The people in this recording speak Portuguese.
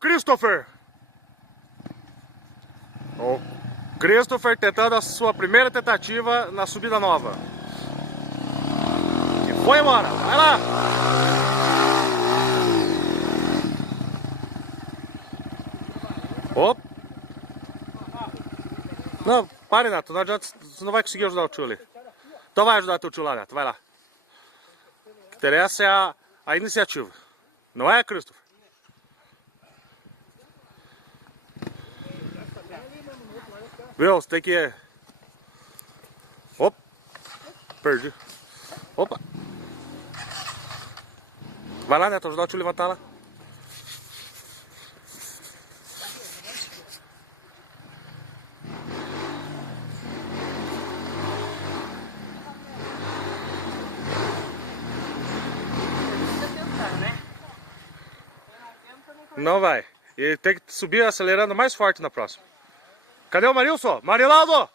Christopher. O Christopher tentando a sua primeira tentativa na subida nova. E foi embora, vai lá! Opa! Não, pare, Neto, não adianta, você não vai conseguir ajudar o tio ali. Então vai ajudar teu tio lá, Neto, vai lá. O que interessa é a iniciativa. Não é, Christopher? Viu, você tem que... Opa! Perdi. Opa! Vai lá, Neto, ajudar o tio a levantar lá. Não vai. Ele tem que subir acelerando mais forte na próxima. Cadê o Marilson? Marildo!